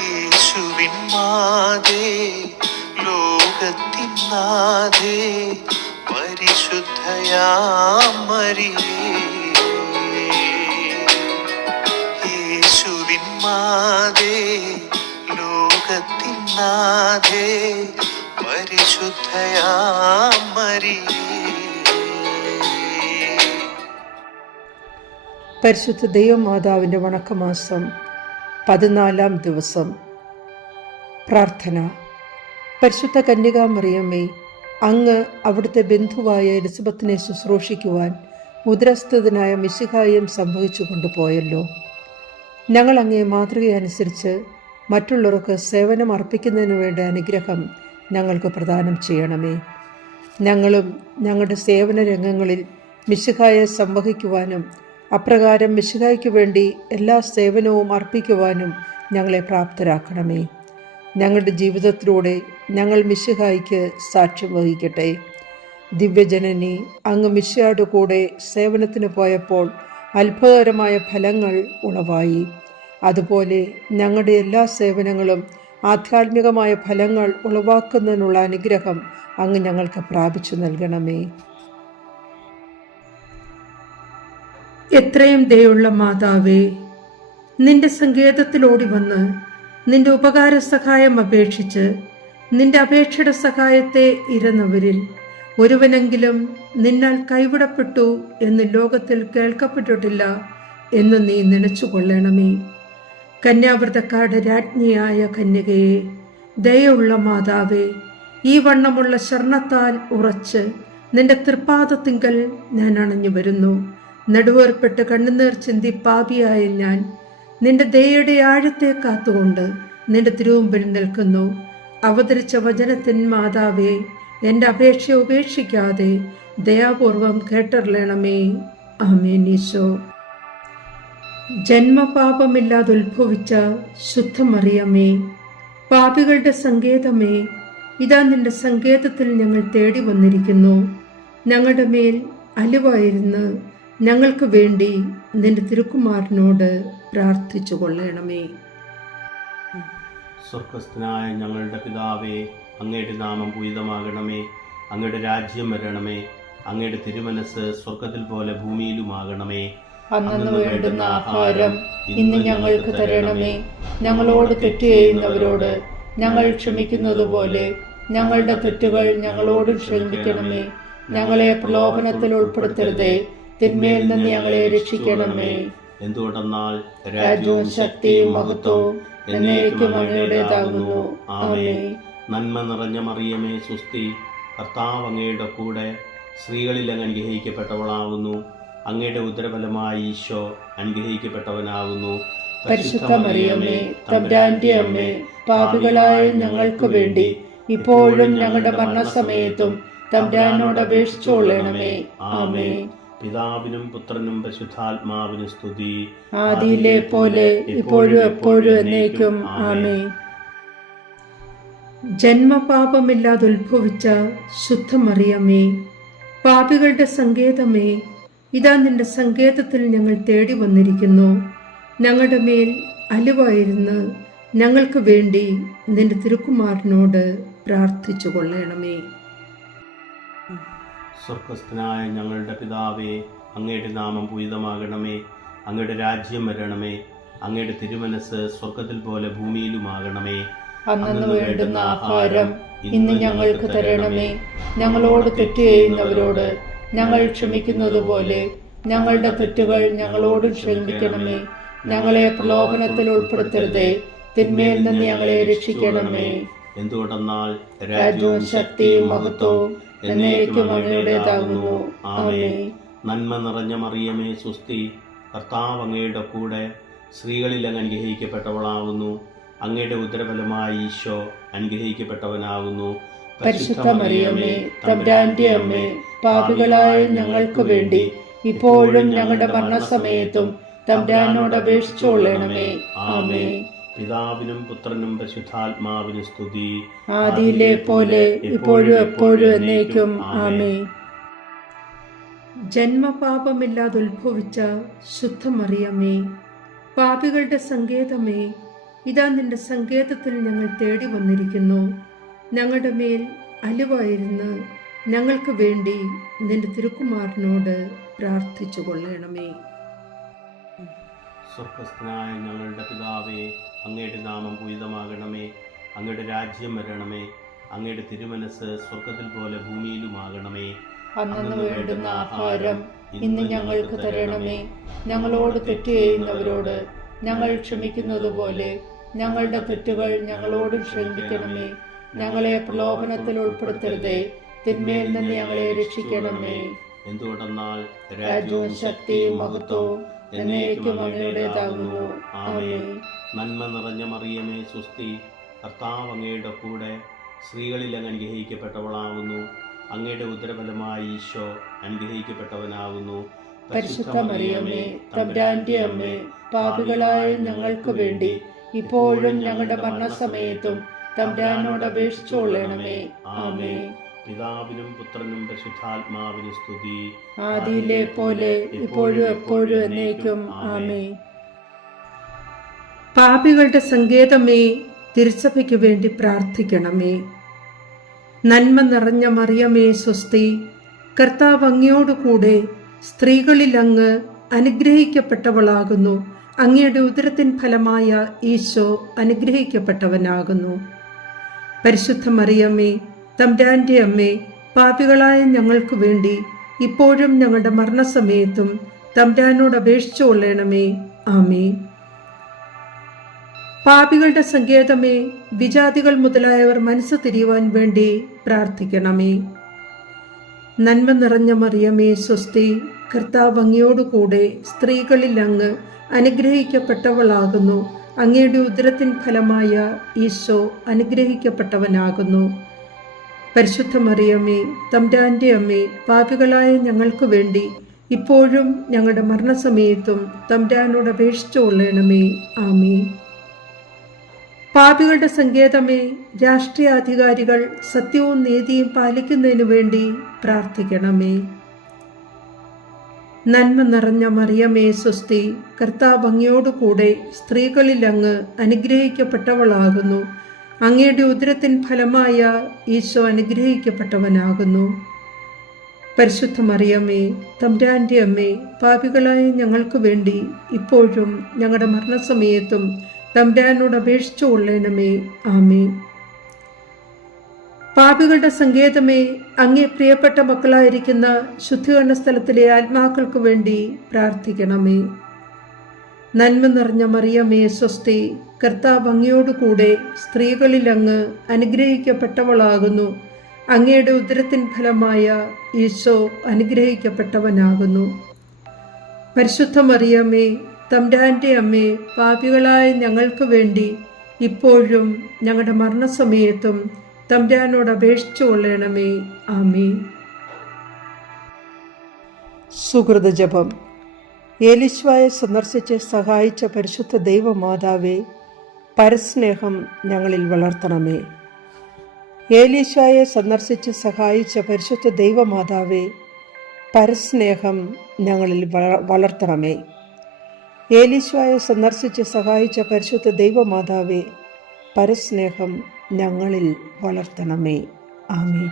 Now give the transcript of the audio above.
യേശുവിൻ മാതേ, ലോകത്തിൻ നാഥേ, പരിശുദ്ധയാം മറിയേ. യേശുവിൻ മാതേ, ലോകത്തിൻ നാഥേ, പരിശുദ്ധയാം മറിയേ. പരിശുദ്ധ ദൈവമാതാവിൻ്റെ വണക്കമാസം 14-ാം ദിവസം. പ്രാർത്ഥന. പരിശുദ്ധ കന്യകാമറിയമ്മേ, അങ്ങ് അവിടുത്തെ ബന്ധുവായ എലിസബത്തിനെ ശുശ്രൂഷിക്കുവാൻ ഉദരസ്ഥിതനായ മിശിഹായും സംഭവിച്ചു കൊണ്ടുപോയല്ലോ. ഞങ്ങൾ അങ്ങേ മാതൃകയനുസരിച്ച് മറ്റുള്ളവർക്ക് സേവനം അർപ്പിക്കുന്നതിന് വേണ്ട അനുഗ്രഹം ഞങ്ങൾക്ക് പ്രദാനം ചെയ്യണമേ. ഞങ്ങളും ഞങ്ങളുടെ സേവന രംഗങ്ങളിൽ മിശിഹായെ സംവഹിക്കുവാനും അപ്രകാരം മിശിഹായ്ക്ക് വേണ്ടി എല്ലാ സേവനവും അർപ്പിക്കുവാനും ഞങ്ങളെ പ്രാപ്തരാക്കണമേ. ഞങ്ങളുടെ ജീവിതത്തിലൂടെ ഞങ്ങൾ മിശിഹായ്ക്ക് സാക്ഷ്യം വഹിക്കട്ടെ. ദിവ്യജനനി, അങ്ങ് മിശിഹായുടെ കൂടെ സേവനത്തിന് പോയപ്പോൾ അത്ഭുതകരമായ ഫലങ്ങൾ ഉളവായി. അതുപോലെ ഞങ്ങളുടെ എല്ലാ സേവനങ്ങളും ആധ്യാത്മികമായ ഫലങ്ങൾ ഉളവാക്കുന്നതിനുള്ള അനുഗ്രഹം അങ്ങ് ഞങ്ങൾക്ക് പ്രാപിച്ചു നൽകണമേ. എത്രയും ദയുള്ള മാതാവേ, നിന്റെ സങ്കേതത്തിലോടി വന്ന് നിന്റെ ഉപകാര സഹായം അപേക്ഷിച്ച് നിന്റെ അപേക്ഷയുടെ സഹായത്തെ ഇരന്നവരിൽ ഒരുവനെങ്കിലും നിന്നാൽ കൈവിടപ്പെട്ടു എന്ന് ലോകത്തിൽ കേൾക്കപ്പെട്ടിട്ടില്ല എന്ന് നീ നനച്ചുകൊള്ളണമേ. കന്യാവ്രതക്കാരുടെ രാജ്ഞിയായ കന്യകയെ, ദയുള്ള മാതാവേ, ഈ വണ്ണമുള്ള ശരണത്താൽ ഉറച്ച് നിന്റെ തൃപ്പാദത്തിങ്കൽ ഞാൻ അണഞ്ഞു വരുന്നു. നടുവേർപ്പെട്ട് കണ്ണുനീർ ചിന്തി പാപിയായ ഞാൻ നിന്റെ ദയയുടെ ആഴത്തെ കാത്തുകൊണ്ട് നിന്റെ തിരുമുമ്പിൽ നിൽക്കുന്നു. അവതരിച്ച വചനത്തിൻ മാതാവേ, എൻ്റെ അപേക്ഷ ഉപേക്ഷിക്കാതെ ദയാപൂർവം കേട്ടറിയണമേ. ആമേൻ. ഈശോ. ജന്മപാപമില്ലാതെ ഉത്ഭവിച്ച ശുദ്ധമറിയമേ, പാപികളുടെ സങ്കേതമേ, ഇതാ നിന്റെ സങ്കേതത്തിൽ ഞങ്ങൾ തേടി വന്നിരിക്കുന്നു. ഞങ്ങളുടെ മേൽ അലിവായിരുന്ന് ഞങ്ങൾക്ക് വേണ്ടി നിന്റെ തിരുക്കുമാരനോട് പ്രാർത്ഥിച്ചു കൊള്ളണമേ. സ്വർഗസ്ഥനായ ഞങ്ങളുടെ പിതാവേ, അങ്ങയുടെ നാമം പൂജിതമാകണമേ. അങ്ങയുടെ രാജ്യം വരണമേ. അങ്ങയുടെ തിരുമനസ് സ്വർഗത്തിൽ പോലെ ഭൂമിയിലുമാകണമേ. അന്നു വേണ്ടുന്ന ആഹാരം ഇന്ന് ഞങ്ങൾക്ക് തരണമേ. ഞങ്ങളോട് തെറ്റ് ചെയ്യുന്നവരോട് ഞങ്ങൾ ക്ഷമിക്കുന്നത് പോലെ ഞങ്ങളുടെ തെറ്റുകൾ ഞങ്ങളോട് ക്ഷമിക്കണമേ. ഞങ്ങളെ പ്രലോഭനത്തിൽ ഉൾപ്പെടുത്തരുതേ, തിന്മയിൽ നിന്ന് ഞങ്ങളെ രക്ഷിക്കണമേ. എന്തുകൊണ്ടെന്നാൽ രാജ്യവും ശക്തിയും മഹത്വവും എന്നേക്കും അങ്ങയുടേതാകുന്നു. ആമേൻ. നന്മ നിറഞ്ഞ മറിയമേ, സുസ്തി, കർത്താവ് അങ്ങയുടെ കൂടെ സ്ത്രീകളിൽ അങ്ങ് അനുഗ്രഹിക്കപ്പെട്ടവളാകുന്നു. അങ്ങയുടെ ഉദരഫലമായി ഈശോ അനുഗ്രഹിക്കപ്പെട്ടവനാകുന്നു. പരിശുദ്ധ മറിയമേ, തമ്പുരാന്റെ അമ്മേ, പാപികളായ ഞങ്ങൾക്ക് വേണ്ടി ഇപ്പോഴും ഞങ്ങളുടെ മരണസമയത്തും തമ്പുരാനോട് അപേക്ഷിച്ചുകൊള്ളണമേ. ആമേൻ. പിതാവിനും പുത്രനും പരിശുദ്ധാത്മാവിനും സ്തുതി, ആദിയിലെ പോലെ ഇപ്പോഴും എപ്പോഴും എന്നേക്കും. ആമേൻ. ജന്മപാപമില്ലാതെ ഉത്ഭവിച്ച ശുദ്ധമറിയമേ, പാപികളുടെ സങ്കേതമേ, ഇതാ നിന്റെ സങ്കേതത്തിൽ ഞങ്ങൾ തേടി വന്നിരിക്കുന്നു. ഞങ്ങളുടെ മേൽ അലിവായിരുന്ന് ഞങ്ങൾക്ക് വേണ്ടി നിന്റെ തിരുക്കുമാരനോട് പ്രാർത്ഥിച്ചു കൊള്ളണമേ. സ്വർഗസ്ഥനായ ഞങ്ങളുടെ പിതാവേ, അങ്ങയുടെ നാമം പൂജിതമാകണമേ. അങ്ങയുടെ രാജ്യം വരണമേ. അങ്ങയുടെ തിരുമനസ് സ്വർഗത്തിൽ പോലെ ഭൂമിയിലുമാകണമേ. അന്നു വേണ്ടുന്ന ആഹാരം ഇന്ന് ഞങ്ങൾക്ക് തരണമേ. ഞങ്ങളോട് തെറ്റ് ചെയ്യുന്നവരോട് ഞങ്ങൾ ക്ഷമിക്കുന്നത് പോലെ ഞങ്ങളുടെ തെറ്റുകൾ ഞങ്ങളോട് ക്ഷമിക്കണമേ. ഞങ്ങളെ പ്രലോഭനത്തിൽ ഉൾപ്പെടുത്തരുതേ, തിന്മയിൽ നിന്ന് ഞങ്ങളെ രക്ഷിക്കണമേ. എന്തുകൊണ്ടെന്നാൽ രാജ്യവും ശക്തിയും മഹത്വവും എന്നേക്കും അങ്ങയുടേതാകുന്നു. ആമേൻ. നന്മ നിറഞ്ഞ മറിയമേ, സുസ്തി, കർത്താവ് അങ്ങയുടെ കൂടെ സ്ത്രീകളിൽ അങ്ങ് അനുഗ്രഹിക്കപ്പെട്ടവളാകുന്നു. അങ്ങയുടെ ഉദരഫലമായി ഈശോ അനുഗ്രഹിക്കപ്പെട്ടവനാകുന്നു. പരിശുദ്ധ മറിയമേ, തമ്പുരാന്റെ അമ്മേ, പാപികളായ ഞങ്ങൾക്ക് വേണ്ടി ഇപ്പോഴും ഞങ്ങളുടെ മരണസമയത്തും തമ്പുരാനോട് അപേക്ഷിച്ചുകൊള്ളണമേ. ആമേൻ. പിതാവിനും പുത്രനും പരിശുദ്ധാത്മാവിനും സ്തുതി, ആദിയിലെ പോലെ ഇപ്പോഴും എപ്പോഴും എന്നേക്കും. ആമേൻ. ജന്മപാപമില്ലാതെ ഉത്ഭവിച്ച ശുദ്ധമറിയമേ, പാപികളുടെ സങ്കേതമേ, ഇതാ നിന്റെ സങ്കേതത്തിൽ ഞങ്ങൾ തേടി വന്നിരിക്കുന്നു. ഞങ്ങളുടെ മേൽ അലിവായിരുന്ന് ഞങ്ങൾക്ക് വേണ്ടി നിന്റെ തിരുക്കുമാരനോട് പ്രാർത്ഥിച്ചു കൊള്ളണമേ. സ്വർഗസ്ഥനായ ഞങ്ങളുടെ പിതാവേ, അങ്ങയുടെ നാമം പൂജിതമാകണമേ. അങ്ങയുടെ രാജ്യം വരണമേ. അങ്ങയുടെ തിരുമനസ് സ്വർഗത്തിൽ പോലെ ഭൂമിയിലുമാകണമേ. അന്നു വേണ്ടുന്ന ആഹാരം ഇന്ന് ഞങ്ങൾക്ക് തരണമേ. ഞങ്ങളോട് തെറ്റ് ചെയ്യുന്നവരോട് ഞങ്ങൾ ക്ഷമിക്കുന്നത് പോലെ ഞങ്ങളുടെ തെറ്റുകൾ ഞങ്ങളോട് ക്ഷമിക്കണമേ. ഞങ്ങളെ പ്രലോഭനത്തിൽ ഉൾപ്പെടുത്തരുതേ, തിന്മയിൽ നിന്ന് ഞങ്ങളെ രക്ഷിക്കണമേ. എന്തുകൊണ്ടെന്നാൽ രാജ്യവും ശക്തിയും മഹത്വവും എന്നേക്കും അങ്ങയുടേതാകുന്നു. ആമേൻ. നന്മ നിറഞ്ഞ മറിയമേ, സ്വസ്തി, കർത്താവ് അങ്ങയുടെ കൂടെ സ്ത്രീകളിൽ അങ്ങ് അനുഗ്രഹിക്കപ്പെട്ടവളാകുന്നു. അങ്ങയുടെ ഉദരഫലമായി ഈശോ അനുഗ്രഹിക്കപ്പെട്ടവനാകുന്നു. പരിശുദ്ധ മറിയമേ, തമ്പുരാന്റെ അമ്മേ, പാപികളായ ഞങ്ങൾക്ക് വേണ്ടി ഇപ്പോഴും ഞങ്ങളുടെ മരണസമയത്തും തമ്പുരാനോട് അപേക്ഷിച്ചുകൊള്ളണമേ. ആമേൻ. പിതാവിനും പുത്രനും പരിശുദ്ധാത്മാവിനും സ്തുതി, ആദിയിലെ പോലെ ഇപ്പോഴും എപ്പോഴും എന്നേക്കും. ആമേൻ. പാപികളുടെ സങ്കേതമേ, തിരുസഭയ്ക്ക് വേണ്ടി പ്രാർത്ഥിക്കണമേ. നന്മ നിറഞ്ഞ മറിയമേ, സ്വസ്തി, കർത്താവ് അങ്ങയോടുകൂടെ സ്ത്രീകളിൽ അങ്ങ് അനുഗ്രഹിക്കപ്പെട്ടവളാകുന്നു. അങ്ങയുടെ ഉദരത്തിൻ ഫലമായ ഈശോ അനുഗ്രഹിക്കപ്പെട്ടവനാകുന്നു. പരിശുദ്ധ മറിയമേ, തമ്പുരാന്റെ അമ്മേ, പാപികളായ ഞങ്ങൾക്ക് വേണ്ടി ഇപ്പോഴും ഞങ്ങളുടെ മരണസമയത്തും തമ്പുരാനോട് അപേക്ഷിച്ചു കൊള്ളണമേ. ആമേൻ. പാപികളുടെ സങ്കേതമേ, വിജാതികൾ മുതലായവർ മനസ്സ് തിരിയുവാൻ വേണ്ടി പ്രാർത്ഥിക്കണമേ. നന്മ നിറഞ്ഞ മറിയമേ, സ്വസ്തി, കർത്താവ് അങ്ങയോടുകൂടെ സ്ത്രീകളിൽ അങ്ങ് അനുഗ്രഹിക്കപ്പെട്ടവളാകുന്നു. അങ്ങയുടെ ഉദരത്തിൻ ഫലമായ ഈശോ അനുഗ്രഹിക്കപ്പെട്ടവനാകുന്നു. പരിശുദ്ധ മറിയമേ, തമ്പുരാന്റെ അമ്മേ, പാപികളായ ഞങ്ങൾക്ക് വേണ്ടി ഇപ്പോഴും ഞങ്ങളുടെ മരണസമയത്തും തമ്പുരാനോട് അപേക്ഷിച്ചു കൊള്ളണമേ. ആമേൻ. പാപികളുടെ സങ്കേതമേ, രാഷ്ട്രീയാധികാരികൾ സത്യവും നീതിയും പാലിക്കുന്നതിനു വേണ്ടി പ്രാർത്ഥിക്കണമേ. നന്മ നിറഞ്ഞ മറിയമേ, സ്വസ്തി, കർത്താവ് അങ്ങയോടുകൂടെ സ്ത്രീകളിൽ അങ്ങ് അനുഗ്രഹിക്കപ്പെട്ടവളാകുന്നു. അങ്ങയുടെ ഉദരത്തിൻ ഫലമായ ഈശോ അനുഗ്രഹിക്കപ്പെട്ടവനാകുന്നു. പരിശുദ്ധ മറിയമേ, തമ്പുരാന്റെ അമ്മേ, പാപികളായ ഞങ്ങൾക്ക് വേണ്ടി ഇപ്പോഴും ഞങ്ങളുടെ മരണസമയത്തും തമ്പുരാനോട് അപേക്ഷിച്ചു കൊള്ളണമേ. ആമേൻ. പാപികളുടെ സങ്കേതമേ, അങ്ങേ പ്രിയപ്പെട്ട മക്കളായിരിക്കുന്ന ശുദ്ധീകരണ സ്ഥലത്തിലെ ആത്മാക്കൾക്ക് വേണ്ടി പ്രാർത്ഥിക്കണമേ. നന്മ നിറഞ്ഞ മറിയമേ, സ്വസ്തി, കർത്താവ് അങ്ങയോടുകൂടെ സ്ത്രീകളിൽ അങ്ങ് അനുഗ്രഹിക്കപ്പെട്ടവളാകുന്നു. അങ്ങയുടെ ഉദരത്തിൻ ഫലമായ ഈശോ അനുഗ്രഹിക്കപ്പെട്ടവനാകുന്നു. പരിശുദ്ധ മറിയമേ, തമ്പുരാന്റെ അമ്മേ, പാപികളായ ഞങ്ങൾക്ക് വേണ്ടി ഇപ്പോഴും ഞങ്ങളുടെ മരണസമയത്തും തമ്പുരാനോട് അപേക്ഷിച്ചു കൊള്ളണമേ. ആമേൻ. സുഹൃതജപം. ഏലീശായെ സന്ദർശിച്ച് സഹായിച്ച പരിശുദ്ധ ദൈവമാതാവേ, പരസ്നേഹം ഞങ്ങളിൽ വളർത്തണമേ. ഏലീശായെ സന്ദർശിച്ച് സഹായിച്ച പരിശുദ്ധ ദൈവമാതാവേ, പരസ്നേഹം ഞങ്ങളിൽ വളർത്തണമേ. ഏലീശായെ സന്ദർശിച്ച് സഹായിച്ച പരിശുദ്ധ ദൈവമാതാവേ, പരസ്നേഹം ഞങ്ങളിൽ വളർത്തണമേ. ആമേൻ.